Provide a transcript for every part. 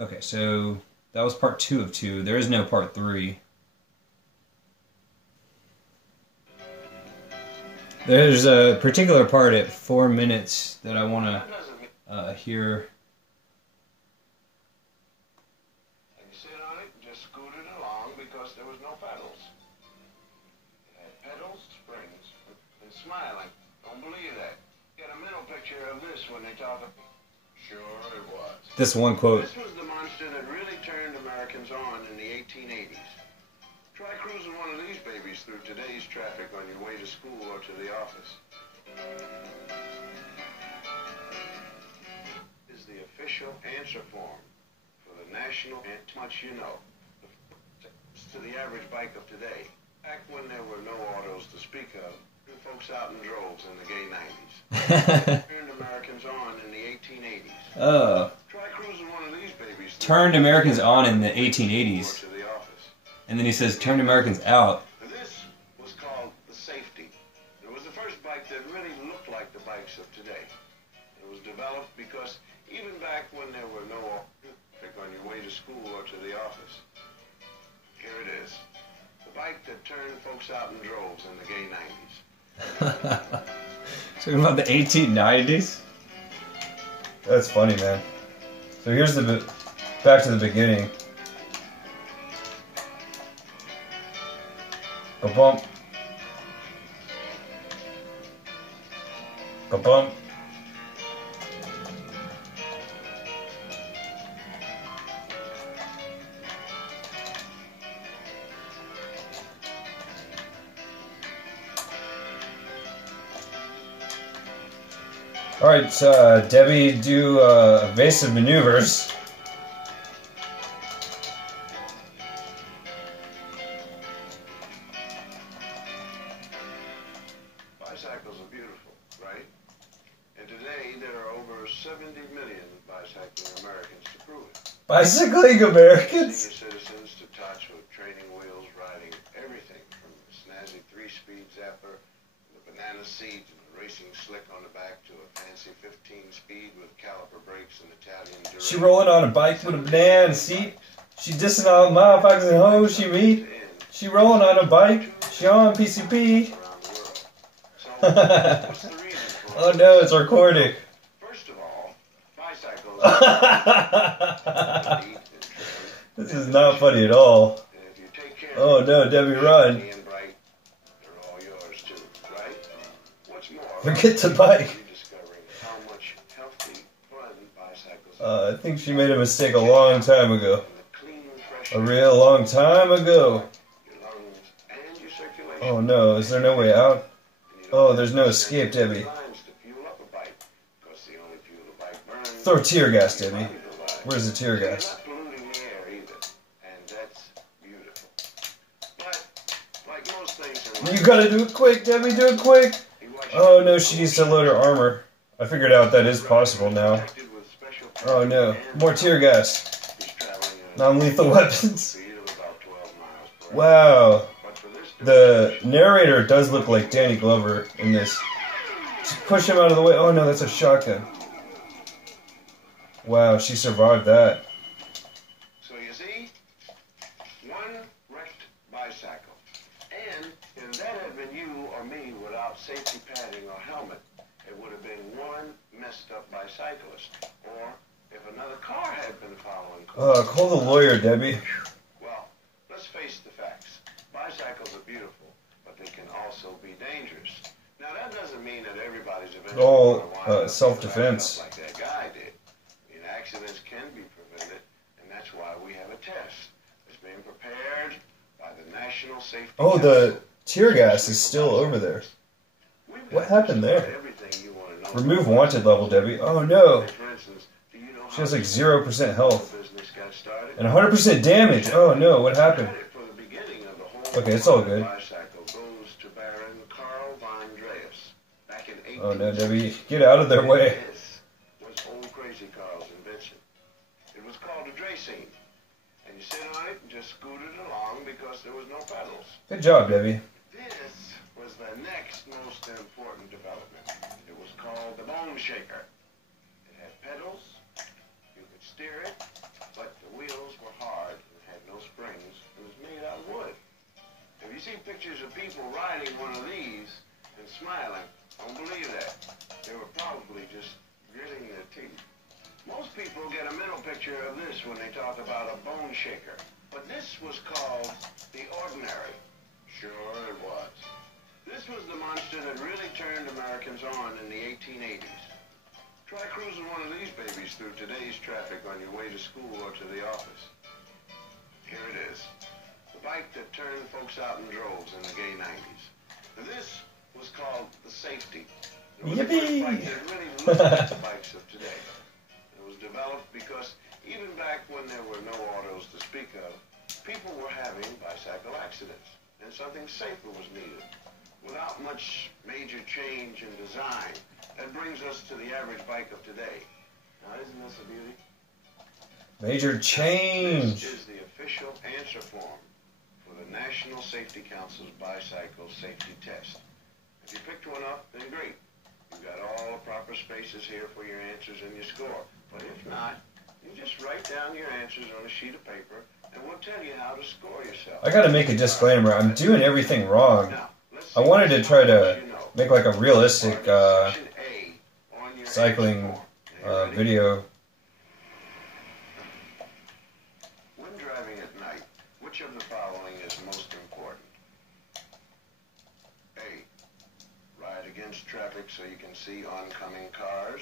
Okay, so that was part 2 of 2. There is no part 3. There's a particular part at 4 minutes that I want to hear. And you sit on it and just scooted along because there was no pedals. It had pedals, springs, and smiling. Don't believe that. Get a mental picture of this when they talk about. Sure it was. This one quote. This was the monster that really turned Americans on in the 1880s. Try cruising one of these babies through today's traffic on your way to school or to the office. Is the official answer form for the national much you know to the average bike of today. Back when there were no autos to speak of, folks out in droves in the gay 90s. Turned Americans on in the 1880s. Oh. Try cruising one of these babies. Turned Americans on in the 1880s. And then he says, turned Americans out. This was called the Safety. It was the first bike that really looked like the bikes of today. It was developed because even back when there were no traffic on your way to school or to the office. Here it is. The bike that turned folks out in droves in the gay 90s. Talking about the 1890s? That's funny, man. So here's the back to the beginning. Ba-bump. Ba-bump. Alright, Debbie, do evasive maneuvers. Bicycles are beautiful, right? And today there are over 70 million bicycling Americans to prove it. Bicycling Americans? Senior citizens to touch with training wheels, riding everything from the snazzy 3-speed zapper, the banana seat, and the racing slick on the back to a fancy 15-speed with caliper brakes and Italian duress. She rolling on a bike with a banana seat. She dissing all the motherfuckers and hoes she meet. She rolling on a bike. She on PCP. Oh no, it's recording. First of all, bicycles. This is not funny at all. Oh no, Debbie, run. Forget the bike. I think she made a mistake a long time ago. A real long time ago. Oh no, is there no way out? Oh, there's no escape, Debbie. Throw tear gas, Debbie. Where's the tear gas? You gotta do it quick, Debbie, do it quick! Oh no, she needs to load her armor. I figured out that is possible now. Oh no, more tear gas. Non-lethal weapons. Wow. The narrator does look like Danny Glover in this. Just push him out of the way. Oh no, that's a shotgun. Wow, she survived that. So you see, one wrecked bicycle. And if that had been you or me without safety padding or helmet, it would have been one messed up bicyclist. Or if another car had been following. Call the lawyer, Debbie. Well, let's face the facts. Bicycles are beautiful, but they can also be dangerous. Now that doesn't mean that everybody's eventually self-defense. Like that guy did. I mean, accidents can be prevented, and that's why we have a test. It's being prepared by the National Safety Oh, Council. the tear gas is still over there. What happened there? Remove wanted level, Debbie. Oh no. She has like 0% health. And 100% damage. Oh no, what happened? Okay, it's all good. Oh no, Debbie, get out of their way. This was old Crazy Carl's invention. It was called a Dracene. And you sit on it and just scoot it along because there was no pedals. Good job, Debbie. This was the next most important development. It was called the Bone Shaker. It had pedals, you could steer it, but you see pictures of people riding one of these and smiling, don't believe that. They were probably just gritting their teeth. Most people get a mental picture of this when they talk about a bone shaker. But this was called the Ordinary. Sure it was. This was the monster that really turned Americans on in the 1880s. Try cruising one of these babies through today's traffic on your way to school or to the office. Here it is. The bike that turned folks out in droves in the gay 90s. This was called the Safety. It was the first bike that really looked like the bikes of today. It was developed because even back when there were no autos to speak of, people were having bicycle accidents, and something safer was needed. Without much major change in design, that brings us to the average bike of today. Now, isn't this a beauty? Major change. This is the official answer form for the National Safety Council's bicycle safety test. If you picked one up, then great. You've got all the proper spaces here for your answers and your score. But if not, you just write down your answers on a sheet of paper, and we'll tell you how to score yourself. I gotta make a disclaimer. I'm doing everything wrong. I wanted to try to make like a realistic cycling video. When driving at night, which of the following is most important? A. Ride against traffic so you can see oncoming cars.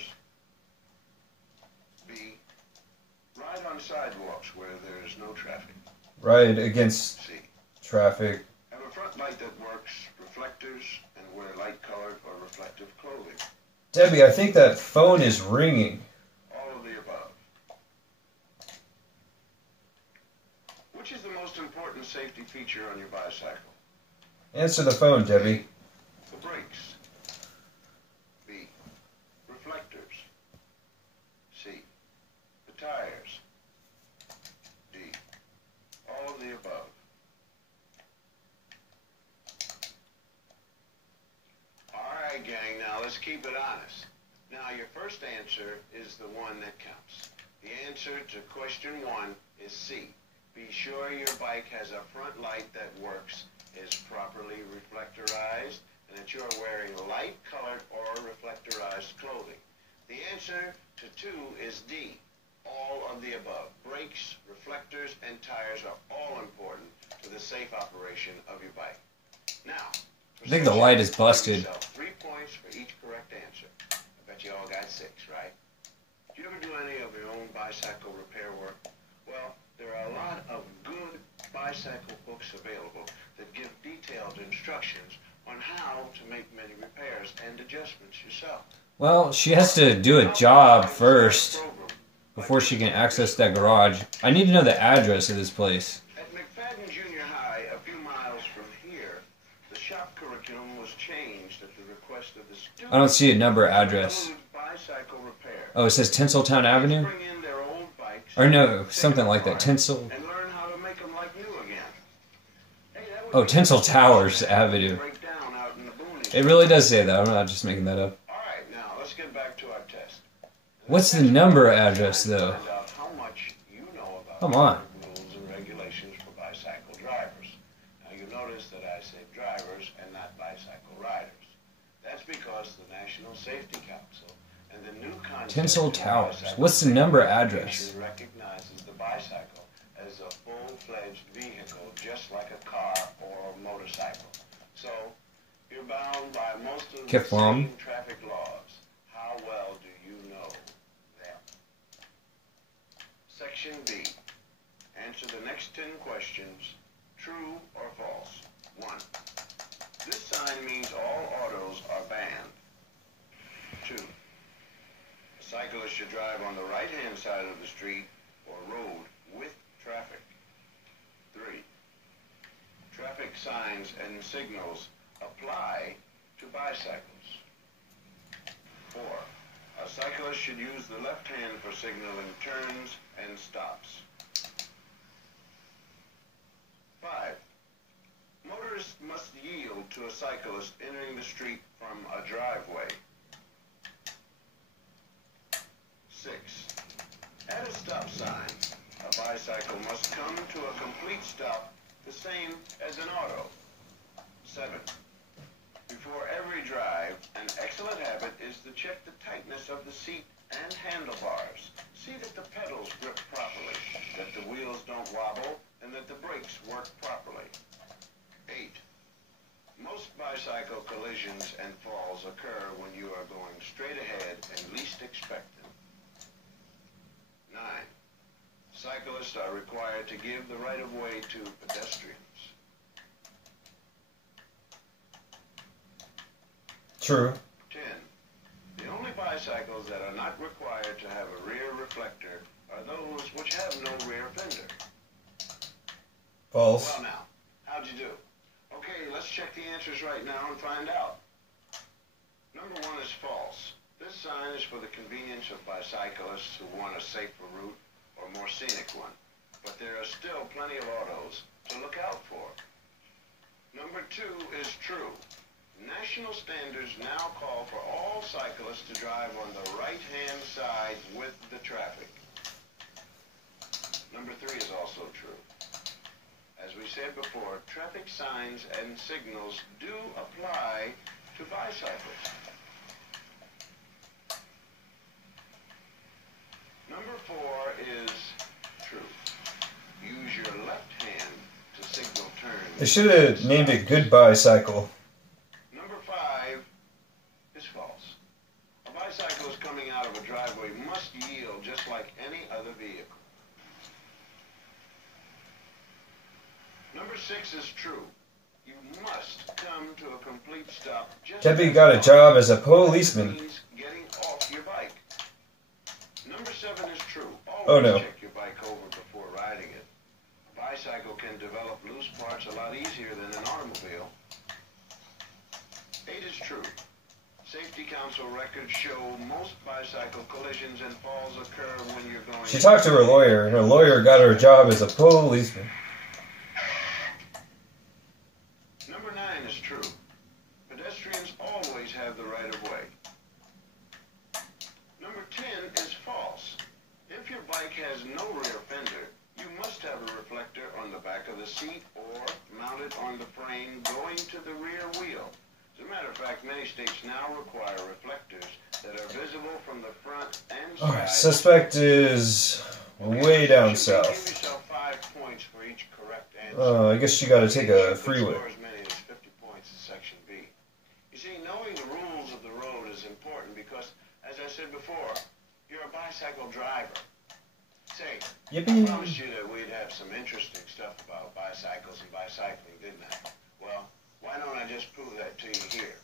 B. Ride on sidewalks where there is no traffic. Ride against traffic. Have a front light that works, reflectors, and wear light-colored or reflective clothing. Debbie, I think that phone is ringing. All of the above. Which is the most important safety feature on your bicycle? Answer the phone, Debbie. The brakes. B. Reflectors. C. The tires. D. All of the above. Alright, gang, now let's keep it honest. Now, your first answer is the one that counts. The answer to question 1 is C. Be sure your bike has a front light that works, is properly reflectorized, and that you're wearing light-colored or reflectorized clothing. The answer to 2 is D. All of the above. Brakes, reflectors, and tires are all important to the safe operation of your bike. Now, I think the light is busted. 3 points for each correct answer. I bet you all got 6, right? Do you ever do any of your own bicycle repair work? Well, there are a lot of good bicycle books available that give detailed instructions on how to make many repairs and adjustments yourself. Well, she has to do a job first before she can access that garage. I need to know the address of this place. At McFadden Junior High, a few miles from here, the shop curriculum was changed at the request of the students. I don't see a number address. Bicycle repair. Oh, it says Tinseltown Avenue? Bring in their old bikes, Or no, something like that. Tinsel. and learn how to make them like new again. Hey, that would Oh, be Tinsel Towers Avenue. break down out in the boonies. It really does say that. I'm not just making that up. All right, now let's get back to our test. What's the number address, though? Find out how much you know about Come on. rules and regulations for bicycle drivers. Now you notice that I said drivers and not bicycle riders. That's because the National Safety Council and the new concept Tinsel of Towers. bicycle What's the number safety address? recognizes the bicycle as a full-fledged vehicle, just like a car or a motorcycle. So you're bound by most of the Kiflam. same traffic laws. How well do you know them? Section B. Answer the next 10 questions, true or false. 1. This sign means all autos are banned. 2. A cyclist should drive on the right-hand side of the street or road with traffic. 3. Traffic signs and signals apply to bicycles. 4. A cyclist should use the left hand for signaling turns and stops. 5. Motorists must yield to a cyclist entering the street from a driveway. 6. At a stop sign, a bicycle must come to a complete stop, the same as an auto. 7. Before every drive, an excellent habit is to check the tightness of the seat and handlebars. See that the pedals grip properly, that the wheels don't wobble, and that the brakes work properly. 8. Most bicycle collisions and falls occur when you are going straight ahead and least expect them. 9. Cyclists are required to give the right-of-way to pedestrians. True. 10. The only bicycles that are not required to have a rear reflector are those which have no rear fender. False. Well now, how'd you do? Okay, let's check the answers right now and find out. Number 1 is false. This sign is for the convenience of bicyclists who want a safer route or more scenic one. But there are still plenty of autos to look out for. Number 2 is true. National standards now call for all cyclists to drive on the right-hand side with the traffic. Number 3 is also true. As we said before, traffic signs and signals do apply to bicycles. Number 4 is true. Use your left hand to signal turns. They should have named it Goodbye Cycle. Number 5 is false. A bicyclist coming out of a driveway must yield just like any other vehicle. Number 6 is true. You must come to a complete stop. Debbie got a job as a policeman. Means getting off your bike. Number 7 is true. Oh Always no. check your bike over before riding it. A bicycle can develop loose parts a lot easier than an automobile. 8 is true. Safety Council records show most bicycle collisions and falls occur when you're going... She talked to her lawyer, and her lawyer got her a job as a policeman. Number 9 is true. Pedestrians always have the right of way. Number 10 is false. If your bike has no rear fender, you must have a reflector on the back of the seat or mounted on the frame going to the rear wheel. As a matter of fact, many states now require reflectors that are visible from the front and side. Alright, suspect is way down south. Give yourself 5 points for each correct answer. I guess you gotta take a freeway. Score as many as 50 points in Section B. You see, knowing the rules of the road is important because, as I said before, you're a bicycle driver. Say, Yippee. I promised you that we'd have some interesting stuff about bicycles and bicycling, didn't I? Well, why don't I just prove that to you here?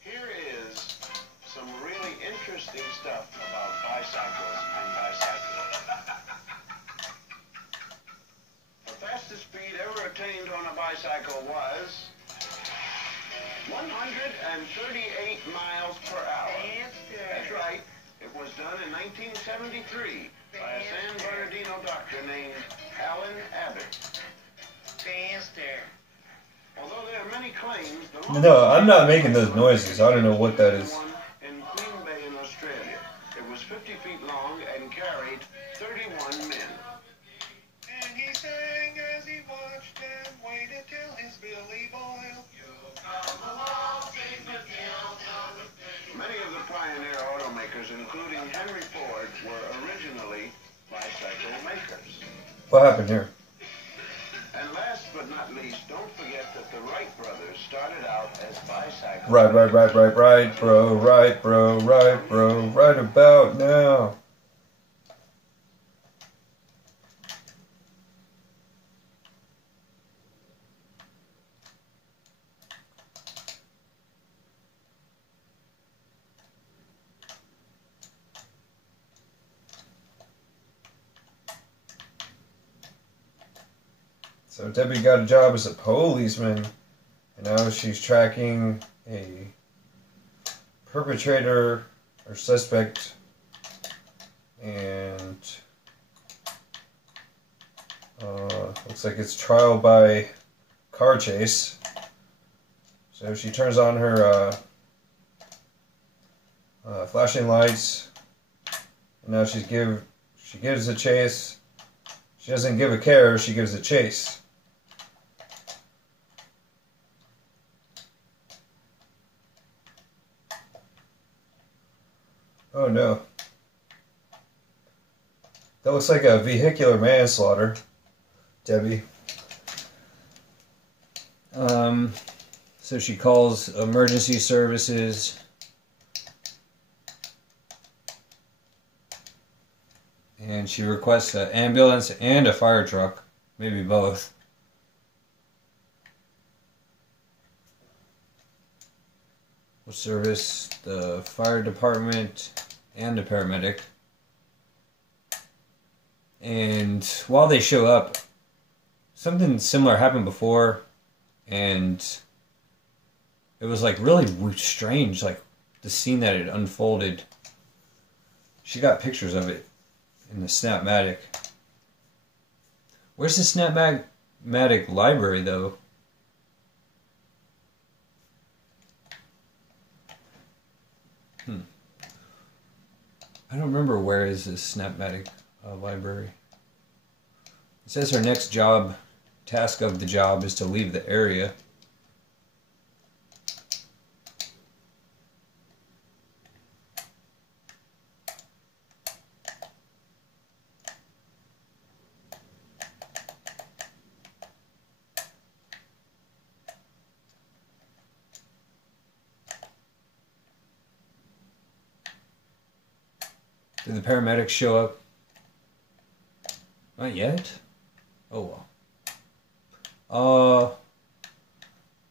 Here is some really interesting stuff about bicycles and bicycling. The fastest speed ever attained on a bicycle was 138 miles per hour. That's right. It was done in 1973 by a San Bernardino doctor named Alan Abbott. Faster. Although there are many claims, the No, I'm not making those noises. I don't know what that is. in Queen Bay in Australia. It was 50 feet long and carried 31 men. And he sang as he watched and waited till his billy boiled. Many of the pioneer automakers, including Henry Ford, were originally bicycle makers. What happened here? And last but not least, don't forget that the Wright brothers started out as bicycle Right, bro, right about now. So Debbie got a job as a policeman, and now she's tracking a perpetrator or suspect, and looks like it's trial by car chase. So she turns on her flashing lights, and now she gives a chase. She doesn't give a care, she gives a chase. Oh no. That looks like a vehicular manslaughter, Debbie. So she calls emergency services. And she requests an ambulance and a fire truck. Maybe both. Will service the fire department and the paramedic. And while they show up, something similar happened before, and it was like really strange, like the scene that had unfolded. She got pictures of it in the Snapmatic. Where's the Snapmatic library, though? I don't remember where is this Snapmatic library. It says her next task of the job is to leave the area. Did the paramedics show up? Not yet? Oh well.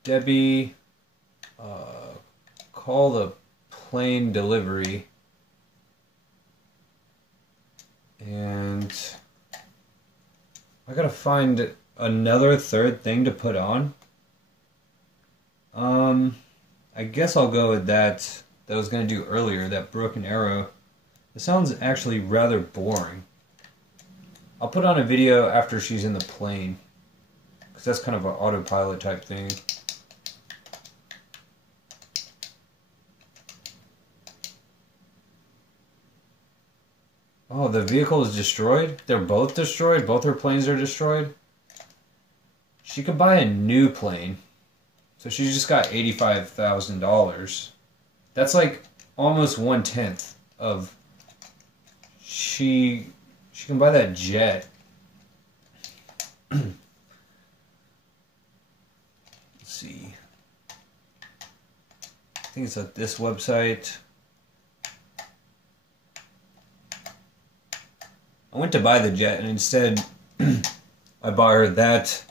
Debbie, call the plane delivery. And I gotta find another third thing to put on. I guess I'll go with that I was gonna do earlier, that broken arrow. It sounds actually rather boring. I'll put on a video after she's in the plane, because that's kind of an autopilot type thing. Oh, the vehicle is destroyed? They're both destroyed? Both her planes are destroyed? She could buy a new plane. So she just got $85,000. That's like almost 1/10 of... She can buy that jet. Let's see. I think it's at this website. I went to buy the jet, and instead I bought her that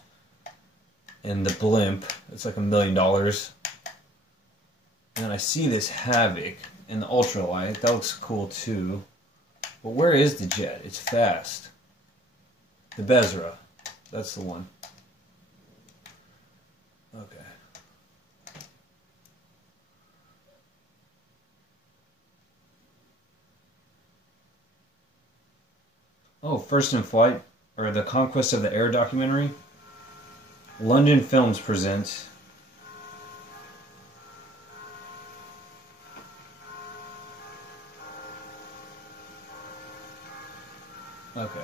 and the blimp. It's like $1 million. And then I see this Havoc in the ultralight. That looks cool too. But where is the jet? It's fast. The Bezra. That's the one. Okay. Oh, First in Flight, or the Conquest of the Air documentary. London Films presents. Okay.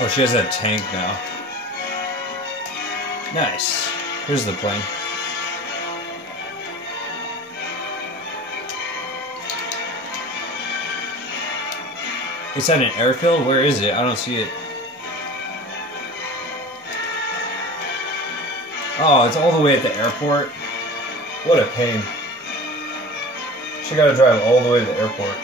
Oh, she has a tank now. Nice. Here's the plane. It's at an airfield? Where is it? I don't see it. Oh, it's all the way at the airport? What a pain. She gotta drive all the way to the airport.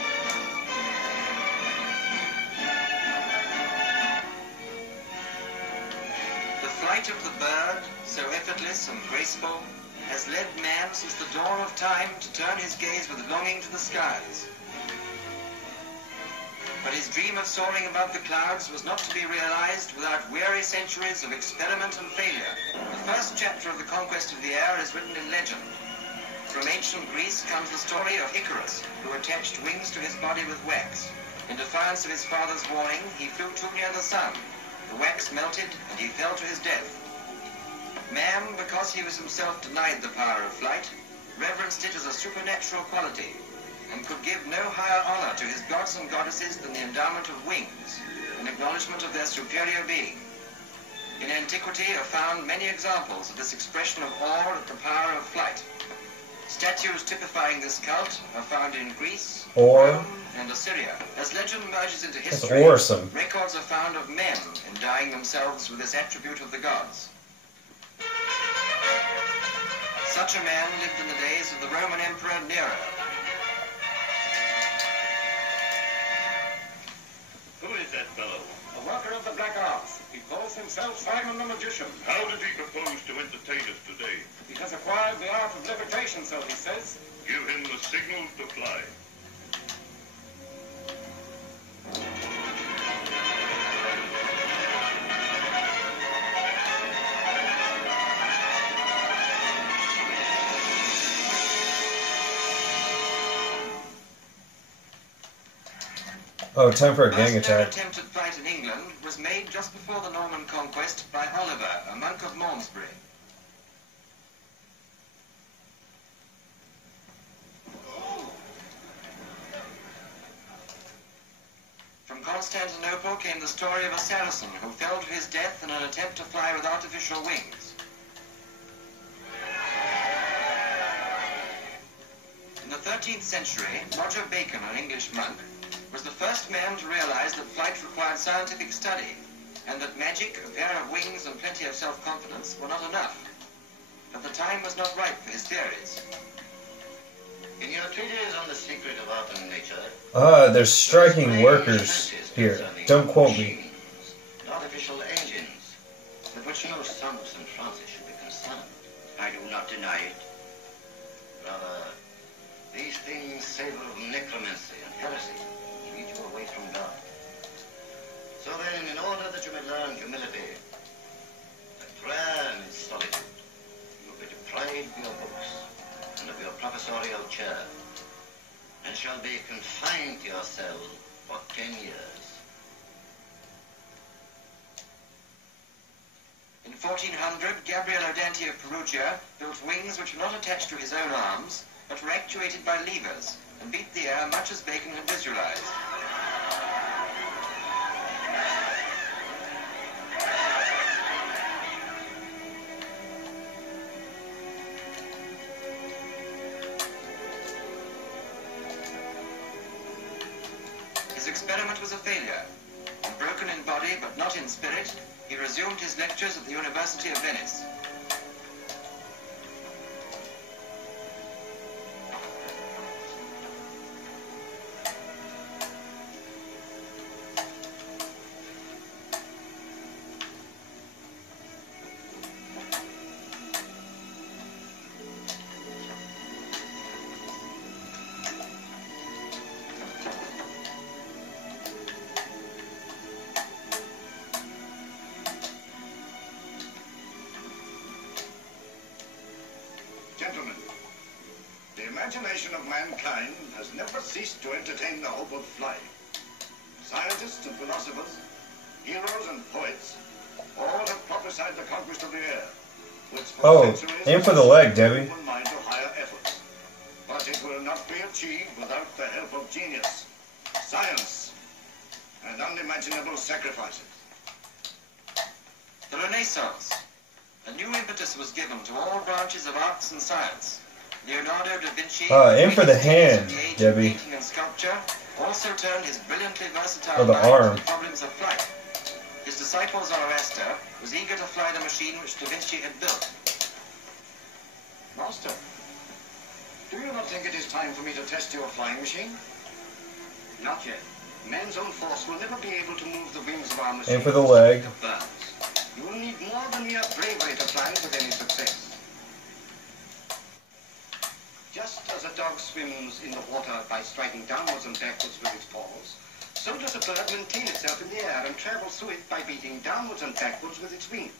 The flight of the bird, so effortless and graceful, has led man since the dawn of time to turn his gaze with longing to the skies. But his dream of soaring above the clouds was not to be realized without weary centuries of experiment and failure. The first chapter of the conquest of the air is written in legend. From ancient Greece comes the story of Icarus, who attached wings to his body with wax. In defiance of his father's warning, he flew too near the sun, the wax melted, and he fell to his death. Man, because he was himself denied the power of flight, reverenced it as a supernatural quality, and could give no higher honor to his gods and goddesses than the endowment of wings, in acknowledgement of their superior being. In antiquity are found many examples of this expression of awe at the power of flight. Statues typifying this cult are found in Greece, Rome, and Assyria. As legend merges into history, records are found of men endowing themselves with this attribute of the gods. Such a man lived in the days of the Roman Emperor Nero. Who is that fellow? A worker of the Black Arts. He calls himself Simon the Magician. How does he propose to entertain us today? He has acquired the art of levitation, so he says. Give him the signal to fly. Oh, time for a gang attack. The first attempt at flight in England was made just before the Norman conquest by Oliver, a monk of Malmesbury. From Constantinople came the story of a Saracen who fell to his death in an attempt to fly with artificial wings. In the 13th century, Roger Bacon, an English monk, was the first man to realize that flight required scientific study, and that magic, a pair of wings, and plenty of self-confidence were not enough. But the time was not ripe for his theories. In your treatise on the secret of art and nature, they're striking workers here. Don't quote me. Artificial engines, with which no son of St. Francis should be concerned. I do not deny it. Rather, these things savor of necromancy and heresy, lead you away from God. So then, in order that you may learn humility, that prayer and solitude, you will be deprived of your books and of your professorial chair, and shall be confined to your cell for 10 years. In 1400, Gabriel Odenti of Perugia built wings which were not attached to his own arms, but were actuated by levers, and beat the air much as Bacon had visualized. His experiment was a failure, and broken in body but not in spirit, he resumed his lectures at the University of Venice. Gentlemen, the imagination of mankind has never ceased to entertain the hope of flying. Scientists and philosophers, heroes and poets, all have prophesied the conquest of the air. Aim for the leg, Debbie. Mind to higher efforts. But it will not be achieved without the help of genius, science, and unimaginable sacrifices. The Renaissance. A new impetus was given to all branches of arts and science. Leonardo da Vinci, aim for the hand, Debbie. Painting and sculpture, also turned his brilliantly versatile Or the mind arm. to the problems of flight. His disciple Zoroaster was eager to fly the machine which da Vinci had built. Master, do you not think it is time for me to test your flying machine? Not yet. Man's own force will never be able to move the wings of our machine. Aim for the leg. You will need more than mere bravery to fly with any success. Just as a dog swims in the water by striking downwards and backwards with its paws, so does a bird maintain itself in the air and travel through it by beating downwards and backwards with its wings.